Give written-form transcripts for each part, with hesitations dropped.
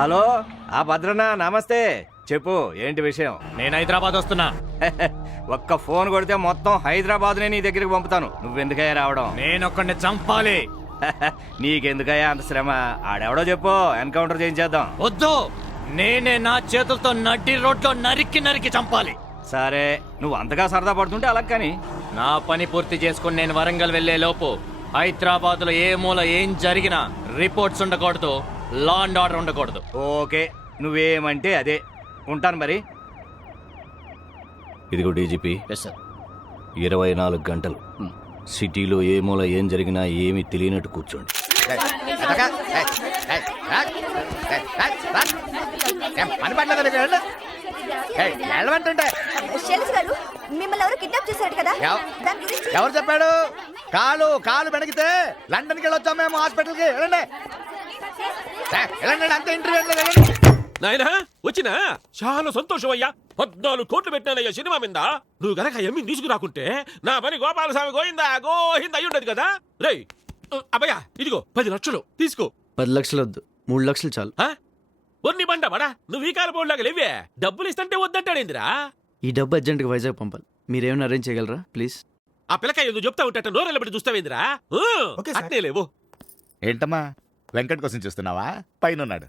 Hello ఆ భద్రన్న నమస్తే. చెప్పు ఏంటి విషయం? నేను హైదరాబాద్ వస్తున్నా. ఒక్క ఫోన్ కొడితే మొత్తం హైదరాబాద్ నీ దగ్గరికి పంపుతాను. నువ్వెందుకయ్యా రావడం? నేనొక్కడిని చంపాలి. నీకెందుకయ్యా అంత శ్రమ? ఆడెవడో చెప్పు, ఎన్కౌంటర్ చేయించేద్దాం. వద్దు, నేనే నా చేతులతో నడి రోడ్లో నరికి నరికి చంపాలి. సరే, నువ్వు అంతగా సరదా పడుతుంటే అలా కానీ. నా పని పూర్తి చేసుకుని నేను వరంగల్ వెళ్లే లోపు హైదరాబాద్ లో ఏ మూల ఏం జరిగినా రిపోర్ట్స్ ఉండకూడదు, లా అండ్ ఆర్డర్ ఉండకూడదు. ఓకే, నువ్వేమంటే అదే. ఉంటాను మరి. ఇదిగో డీజీపీ, 24 గంటలు సిటీలో ఏ మూల ఏం జరిగినా ఏమీ తెలియనట్టు కూర్చోండి. మిమ్మల్ని ఎవరు కిడ్నాప్ చేశారు కదా, దాని గురించి ఎవరు చెప్పాడు? కాలు బెణకితే లండన్కి వెళ్ళొచ్చాం మేము హాస్పిటల్కి. వెళ్ళండి వెళ్ళండి, అంతే ఇంటర్వ్యూ. నాయనా వచ్చినా చాలా సంతోషం అయ్యా. 14 కోట్లు పెట్టానయ్యా సినిమా మీద. నువ్వు గనక ఎమ్మి తీసుకురాకుంటే నా పని గోపాలస్వామి గోయిందా గోహింద అయ్యుండదు కదా. రే అబ్బయ్యా, ఇదిగో 10 లక్షలు తీసుకో. 10 లక్షలు వద్దు, 3 లక్షలు చాలు. ఒన్ని బండ బడా, నువ్వు ఈ కాల బోర్డులాగా లేవే. డబ్బులు ఇస్తుంటే వద్దంటాడేందిరా? ఈ డబ్బు అర్జెంట్గా వైజాగ్ పంపాలి. మీరేమైనా అరేంజ్ చేయగలరా ప్లీజ్? ఆ పిల్లకాయ ఎందుకు చెప్తా ఉంటాట, నోరెళ్ళబడి చూస్తావేందిరా? అట్నే లేవు. ఏంటమ్మా, వెంకట్ కోసం చూస్తున్నావా? పైన ఉన్నాడు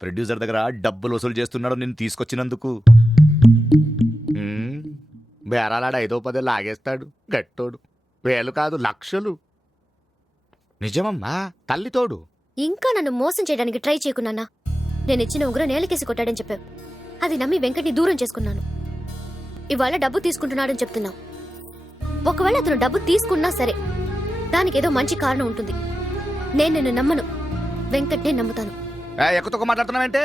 ప్రొడ్యూసర్ దగ్గర డబ్బులు వసూలు చేస్తున్నాడు నిన్ను తీసుకొచ్చినందుకు. బేరాలాడ 5-10 లాగేస్తాడు గట్టోడు. 1000 కాదు, లక్షలు. నిజమమ్మా, తల్లితోడు. ఇంకా నన్ను మోసం చేయడానికి ట్రై చేయకున్నానా? నేను ఇచ్చిన ఉంగరం నేలకేసి కొట్టాడని చెప్పావు. అది నమ్మి వెంకట్ని దూరం చేసుకున్నాను. ఇవాళ డబ్బు తీసుకుంటున్నాడని చెప్తున్నావు. ఒకవేళ అతను డబ్బు తీసుకున్నా సరే, దానికి ఏదో మంచి కారణం ఉంటుంది. నేను నిన్ను నమ్మను, వెంకట్నే నమ్ముతాను. ఎక్కువ మాట్లాడుతున్నావంటే?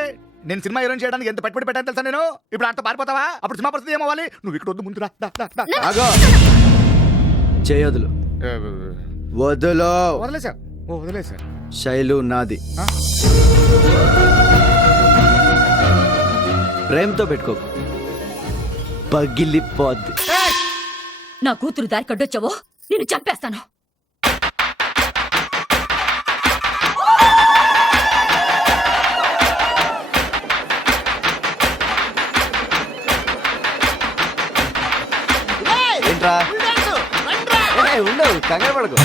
నేను సినిమా హీరోయిన్ చేయడానికి ఎంత పెట్టుబడి పెట్టాను తెలుసా నేను? ఇప్పుడు అంత పారిపోతావా? అప్పుడు సినిమా పరిస్థితి ఏమవ్వాలి? నువ్వు ఇక్కడ వద్దు, ముందు రా. చేయదులు వదులో. వదిలేసా. శైలు నాది. ప్రేమతో పెట్టుకోకు, పగిలిపోద్ది. నా కూతురు దారి కడ్డొచ్చావో నేను చంపేస్తాను. ఏంట్రా? ఉండవు, కంగారు పడకు.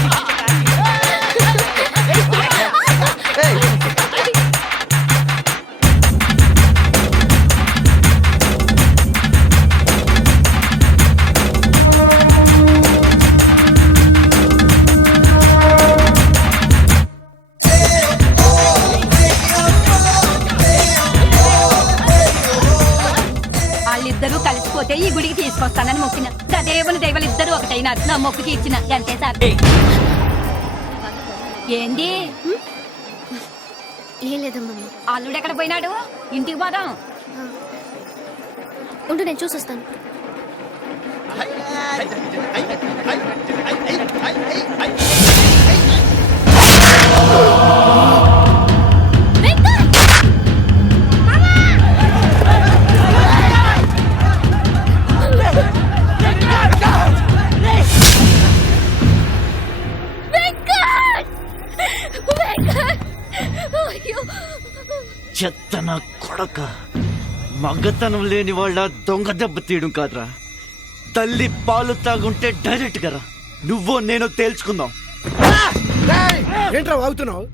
వాళ్ళిద్దరూ కలిసిపోతే ఈ గుడికి తీసుకొస్తానని మొక్కిన. దేవుని దైవాలు ఇద్దరు ఒకటైనారు. నా మొక్కుకి ఇచ్చిన అంతే సార్. ఏంది? ఏం లేదమ్మా. అల్లుడు ఎక్కడ పోయినాడు? ఇంటికి పోదాం. ఉండు, నేను చూసొస్తాను. చెత్తన కొడక, మగతనం లేని వాళ్ళ దొంగ దెబ్బ తీయడం కాదురా. తల్లి పాలు తాగుంటే డైరెక్ట్ గా రా, నువ్వో నేను తేల్చుకుందాం. ఏంట్రా వాగుతున్నావు?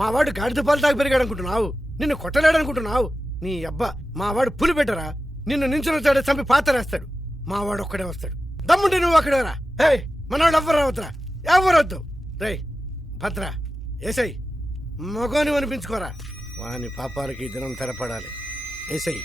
మా వాడు గాడిద పాలు తాగి పెరిగాడు అనుకుంటున్నావు? నిన్ను కొట్టలేడు అనుకుంటున్నావు? నీ అబ్బా, మా వాడు పులి పెట్టరా. నిన్ను నించుని వచ్చాడే చంపి పాతరేస్తాడు. మా వాడు ఒక్కడే వస్తాడు. దమ్ముంటే నువ్వు అక్కడే రా. హే, మనవాడు ఎవ్వరు రావద్దురా, ఎవరు వద్దు. రే భద్ర, ఏసై మగోని అనిపించుకోరా. వాని పాపాలకి దినం తెరపడాలి. ఏసై.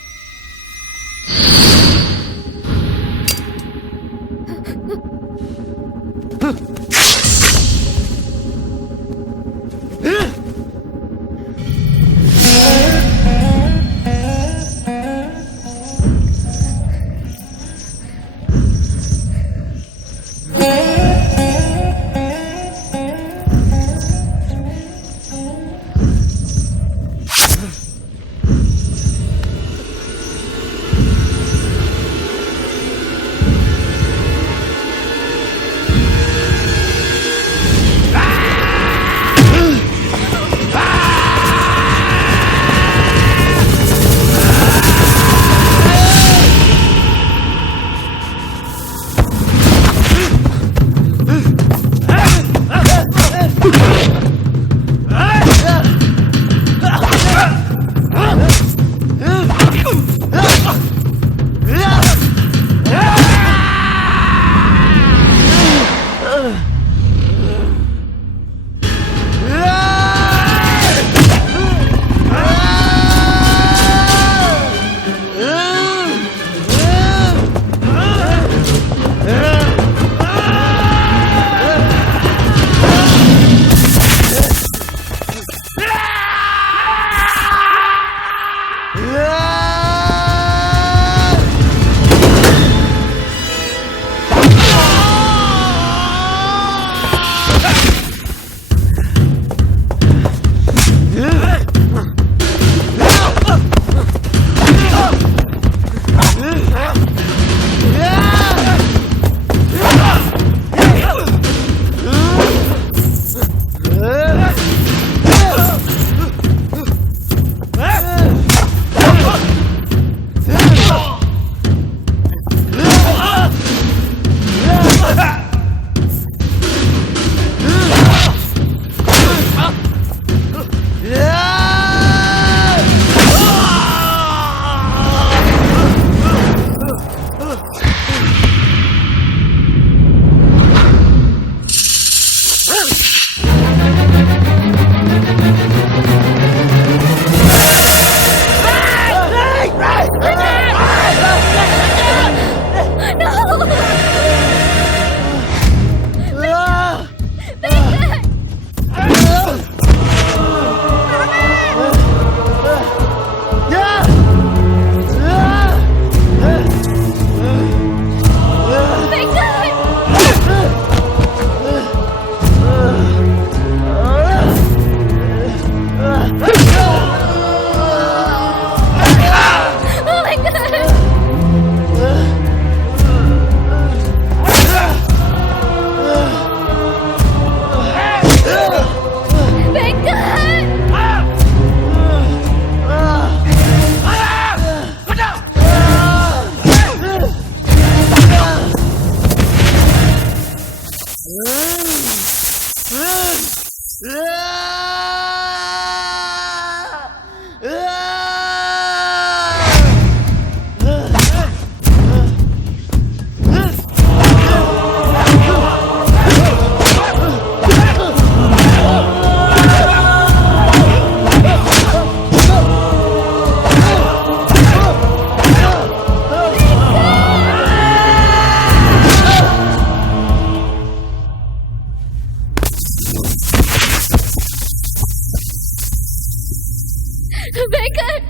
వెంకట్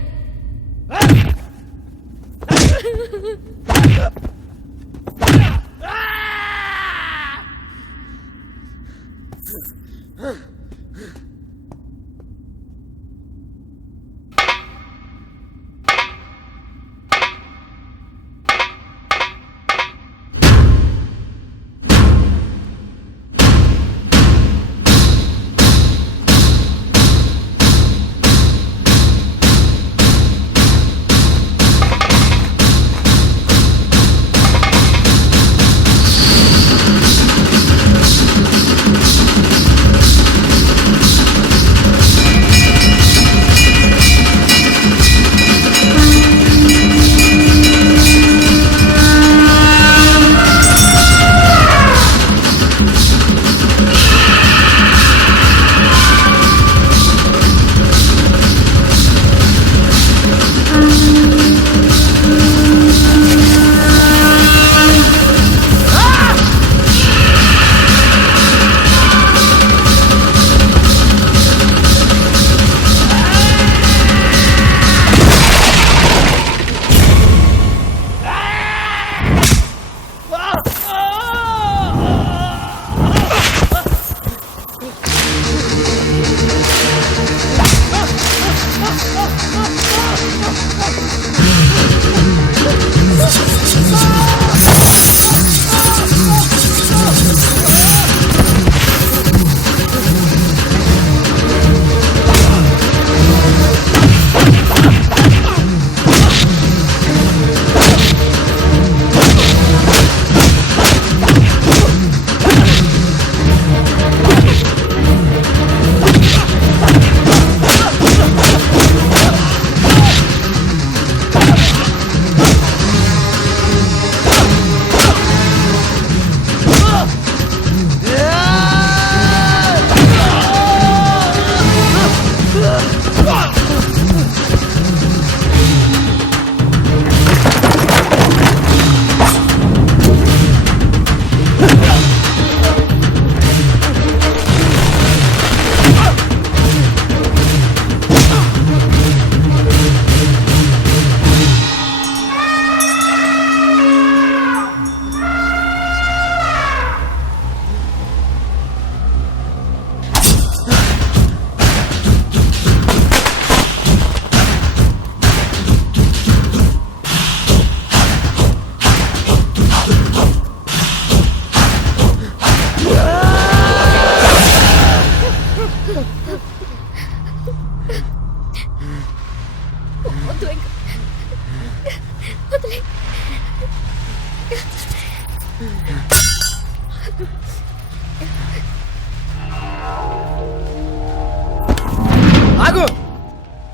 ఆగు!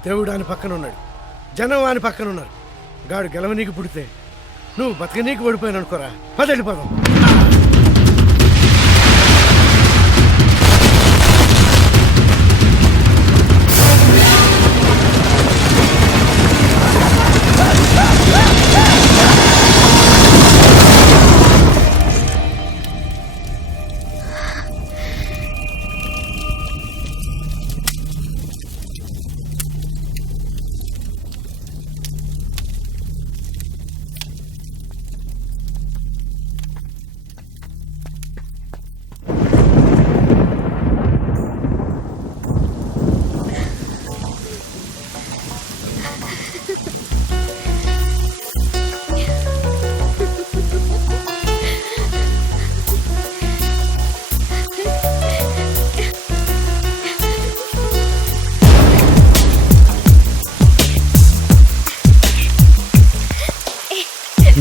దేవుడు అని పక్కన ఉన్నాడు, జనం అని పక్కన ఉన్నారు. గాడు గెలవనీకి పుడితే నువ్వు బతకనీకి పడిపోయాను అనుకోరా. పదెళ్ళిపోదాం.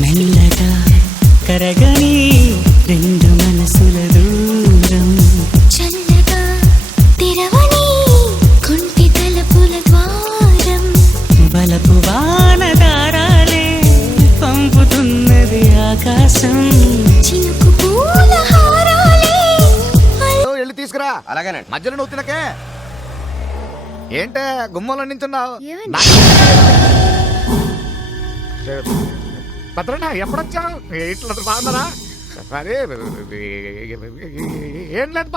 మెల్లగా కరగని రెండు మనసుల దూరం, చల్లగా తెరవని కుంటి తలుపుల ద్వారం, వలపు వాన దారాలే పంపుతున్నది ఆకాశం, చినుకు పూల హారాలే వెళ్ళి తీసుకురా. అలాగేనండి. మధ్యలో నువ్వు తినకే. ఏంటే గుమ్మంలో నించున్నావు? భద్రనా ఎప్పుడొచ్చావు? ఇట్లా బాగున్నారా? అరే ఏం లేదు